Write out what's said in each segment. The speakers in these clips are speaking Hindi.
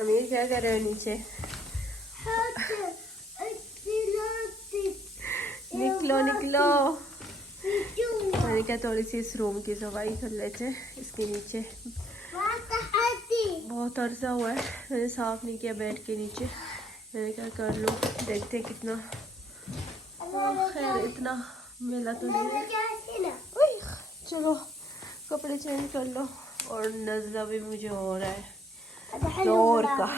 अमीर क्या कर रहे हो नीचे? निकलो निकलो। मैंने कहा थोड़ी सी इस रूम की सफाई कर लेते हैं। इसके नीचे बहुत अरसा हुआ है मैंने साफ नहीं किया बेड के नीचे। मैंने क्या कर लूँ, देखते हैं कितना। खैर इतना मेला तो नहीं है। उई, चलो कपड़े चेंज कर लो। और नज़ला भी मुझे हो रहा है जोर का।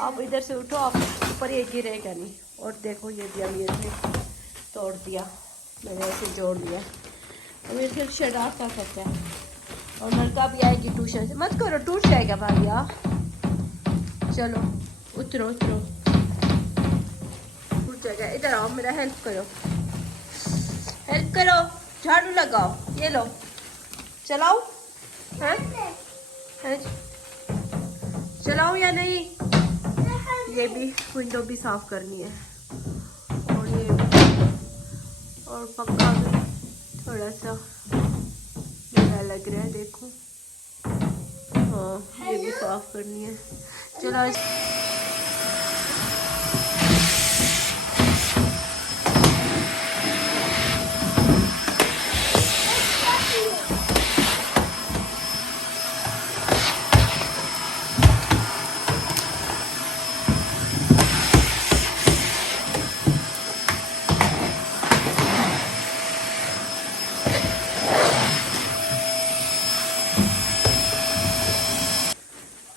आप इधर से उठो, आप ऊपर ये गिरेगा नहीं। और देखो ये भी अमीर ने तोड़ दिया, मैंने ऐसे जोड़ दिया। अमीर फिर शरारत करता है। और लड़का भी आएगी ट्यूशन से। मत करो, टूट जाएगा भाभी। चलो उतरो उतरो, टूट जाएगा। इधर आओ, मेरा हेल्प करो, हेल्प करो, झाड़ू लगाओ। ये लो, चलाओ। हैं? चलाओ या नहीं? ये भी विंडो भी साफ करनी है। और ये और पक्का भी थोड़ा सा मेरा लग रहा है, देखो। हाँ ये भी साफ करनी है। चलो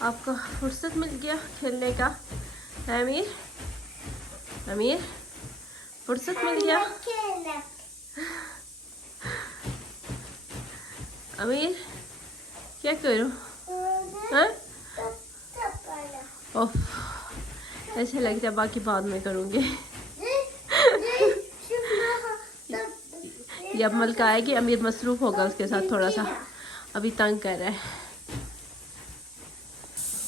आपको फुर्सत मिल गया खेलने का है अमीर? अमीर फुर्सत मिल गया? अमीर क्या करूं? हाँ? ओह ऐसे लगता है बाकी बाद में करूँगी। जब मलका आएगी अमीर मसरूफ होगा उसके साथ थोड़ा सा। अभी तंग कर रहा है।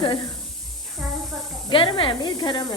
करो. गर्म है अमीर, गर्म है।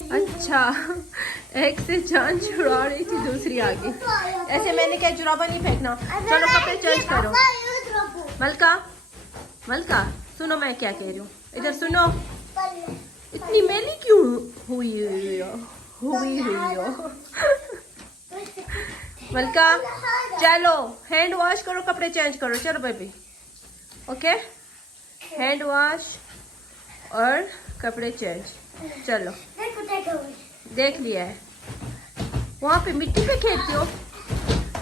अच्छा एक से जान छुड़ा रही थी दूसरी आ गई। ऐसे मैंने क्या जुराबा नहीं फेंकना। चलो कपड़े चेंज करो। मलका मलका सुनो मैं क्या कह रही हूँ, इधर सुनो। इतनी मैली क्यों हुई हो? मलका चलो हैंड वॉश करो, कपड़े चेंज करो। चलो बेबी ओके, हैंड वॉश और कपड़े चेंज। चलो देख लिया है। वहाँ पे मिट्टी पे खेलती हो,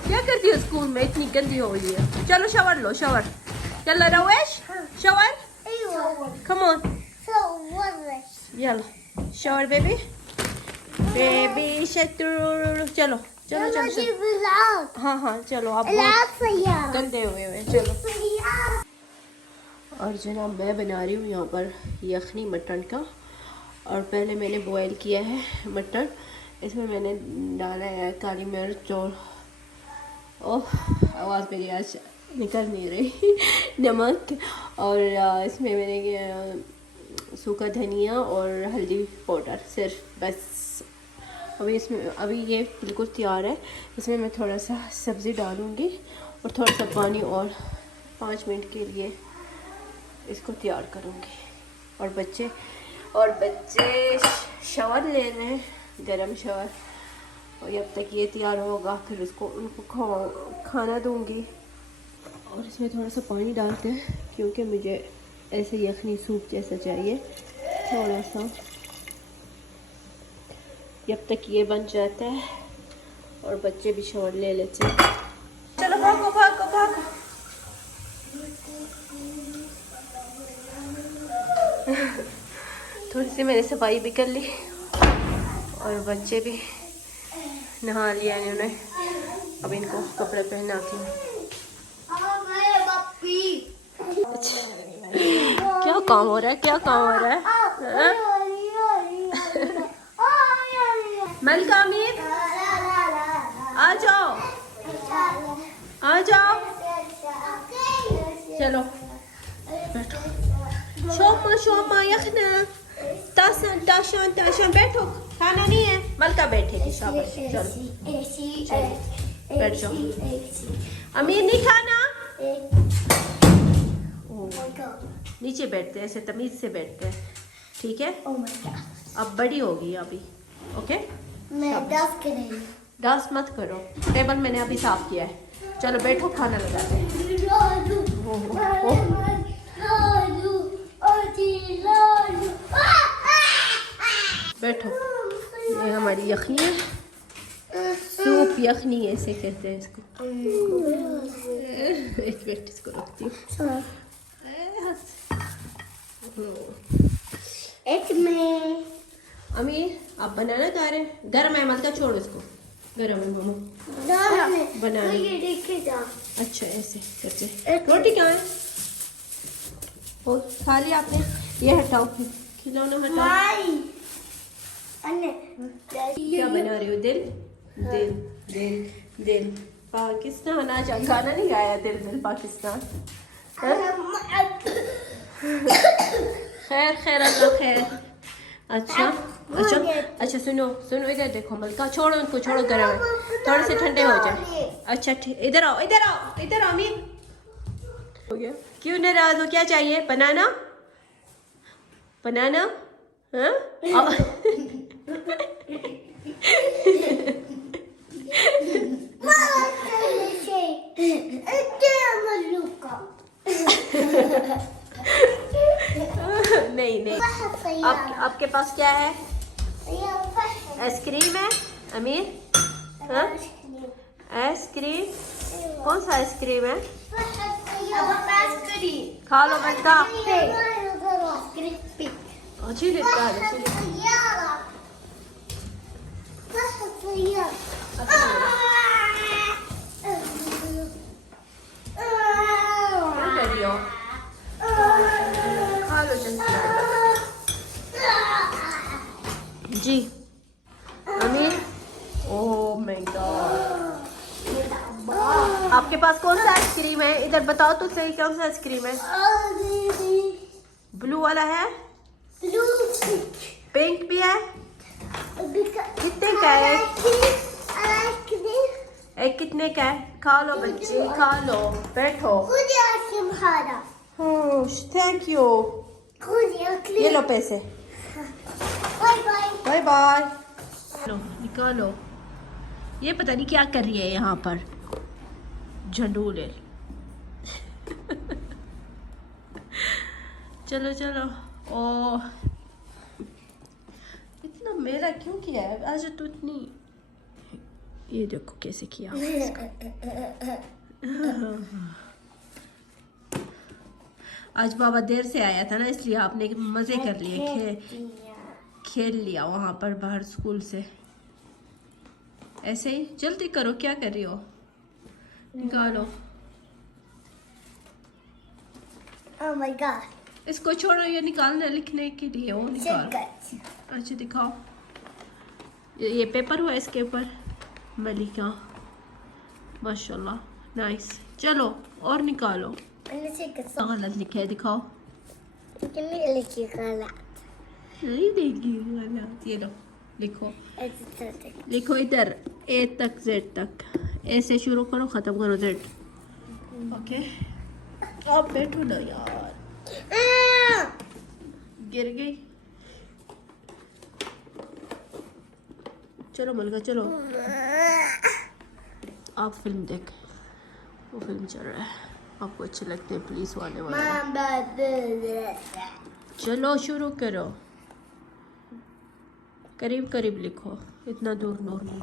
क्या करती हो स्कूल में? इतनी गंदी हो गई है। चलो शावर लो, शावर। चलो रवेश शावर, कम ऑन। यला शावर बेबी, बेबी शतरू। चलो चलो चलो। हाँ हाँ चलो आप गंदे हुए। चलो। और जनाब मैं बना रही हूँ यहाँ पर यखनी मटन का। और पहले मैंने बॉयल किया है मटन। इसमें मैंने डाला है काली मिर्च और ओह आवाज़ मेरी आज निकल नहीं रही नमक। और इसमें मैंने सूखा धनिया और हल्दी पाउडर सिर्फ, बस। अभी ये बिल्कुल तैयार है। इसमें मैं थोड़ा सा सब्ज़ी डालूँगी और थोड़ा सा पानी और 5 मिनट के लिए इसको तैयार करूँगी। और बच्चे शावर ले रहे हैं, गरम शावर। और जब तक ये तैयार होगा फिर उनको खाना दूँगी। और इसमें थोड़ा सा पानी डालते हैं क्योंकि मुझे ऐसे यखनी सूप जैसा चाहिए थोड़ा सा। जब तक ये बन जाता है और बच्चे भी शावर ले लेते हैं। चलो भागो भागो भागो। थोड़ी सी मैंने सफाई भी कर ली और बच्चे भी नहा लिया इन्होंने। अब इनको कपड़े पहनाती हूँ। क्या काम हो रहा है, क्या काम हो रहा है? मलिका अमीर आ जाओ, आ जाओ, चलो बैठो। शोमा शोमा यखना ताशन ताशन ताशन, बैठो, खाना नहीं है। मलिका बैठेगी, शाबाश, चलो बैठ जाओ। अमीर नहीं खाना, नीचे बैठते हैं, ऐसे तमीज से बैठते हैं, ठीक है? अब बड़ी होगी अभी, ओके? डांस मत करो, टेबल मैंने अभी साफ किया है। चलो बैठो, खाना लगाते हैं। बैठो, ये हमारी यखनी है, सूप यखनी ऐसे कहते हैं इसको। एक मिनट इसको रखती हूँ। अमीर आप बनाना खा रहे हैं? गरम है, मत का छोड़ो इसको, गरम है मामा। बनाना, अच्छा ऐसे करते। रोटी कहाँ है? ओ खा लिया आपने? ये हटाओ, खिलौना हटाओ। क्या बना रही हो? दिल दिल दिल दिल पाकिस्तान। आज गाना नहीं गाया, दिल दिल पाकिस्तान। खैर खैर, अल्लाह खैर। अच्छा अच्छा अच्छा, सुनो सुनो, इधर देखो मलिका, छोड़ो उनको, छोड़ो, गरम है, थोड़े से ठंडे हो जाए। अच्छा ठीक, इधर आओ, इधर आओ, इधर आओ अमीर। हो गया? क्यों नाराज हो? क्या चाहिए? बनाना, बनाना, हाँ? नहीं नहीं, आपके पास क्या है? आइसक्रीम है अमीर? हाँ आइसक्रीम, कौन सा आइसक्रीम है? खा लो बेटा। अच्छी लगता है, क्या कर रही हो? खा लो जी अमीर। ओह माय गॉड, आपके पास कौन सा आइसक्रीम है? इधर बताओ तो सही, कौन सा आइसक्रीम है? ब्लू वाला है? पिंक भी है? कितने का है एक? कितने का है? खा लो बच्चे, खा लो, बैठो। थैंक यू, ये लो पैसे, बाय बाय। लो निकालो। ये पता नहीं क्या कर रही है यहाँ पर, झंडूले। चलो चलो। ओ इतना मेरा क्यों किया है आज तो इतनी? ये देखो कैसे किया आज बाबा देर से आया था ना, इसलिए आपने मजे कर लिए, खेल लिया वहां पर बाहर स्कूल से। ऐसे ही जल्दी करो, क्या कर रही हो? निकालो। Oh my God. इसको छोड़ो, ये निकालना लिखने के लिए, वो निकालो। अच्छा दिखाओ, ये पेपर हुआ इसके ऊपर। मलिका माशाल्लाह, नाइस। चलो और निकालो। गलत लिखा है, दिखाओ। नहीं देखिए गलत, ये लो लिखो, लिखो इधर ए तक जेड तक, ए से शुरू करो, खत्म करो जेड। ओके अब बैठो ना यार, गिर गई। चलो मलिका चलो, आप फिल्म देख, वो फिल्म चल रहा है, आपको अच्छे लगते हैं पुलिस वाले वाले। चलो शुरू करो, करीब करीब लिखो, इतना दूर दूर नहीं।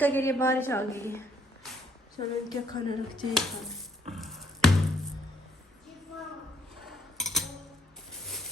का के लिए बारिश आ गई है. चलो इनका खाना रखते हैं.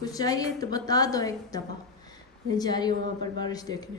कुछ चाहिए तो बता दो एक दफा. मैं जा रही हूँ वहाँ पर बारिश देखने.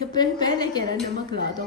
पहले कह रहा नमक ला दो.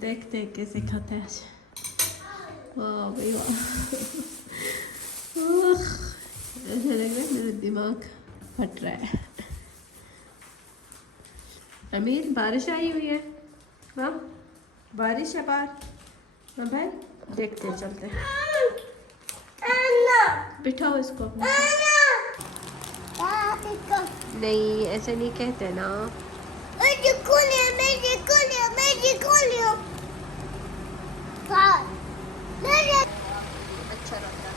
देखते हैं कैसे खाते हैं. वाह भाई वाह. ऐसा लग रहा है मेरा दिमाग फट रहा है. अमीर बारिश आई हुई है. हाँ बारिश है बाहर. हाँ भाई देखते चलते. बिठाओ इसको अपने. नहीं ऐसे नहीं कहते ना. अच्छा लगता है.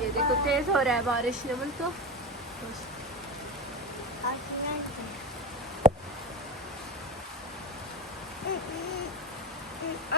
ये देखो तेज हो रहा है बारिश. नमन को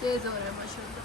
तेज हो रहा है माशाल्लाह.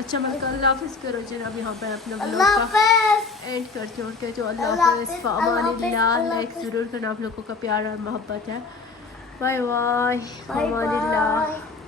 अच्छा मैं अल्लाह हाफिज़ करो जनाब. यहाँ पर अपना अल्लाह ब्लॉग का हाफिज़. एंड करते हो के जो अल्लाह अल्लाह हाफिज़. हाफिज़, फ़अमानिल्लाह. अल्लाह लाइक हाफिज़. ज़रूर करना. आप लोगों का प्यार और मोहब्बत है. Bye bye. बाय फ़अमानिल्लाह. बाय.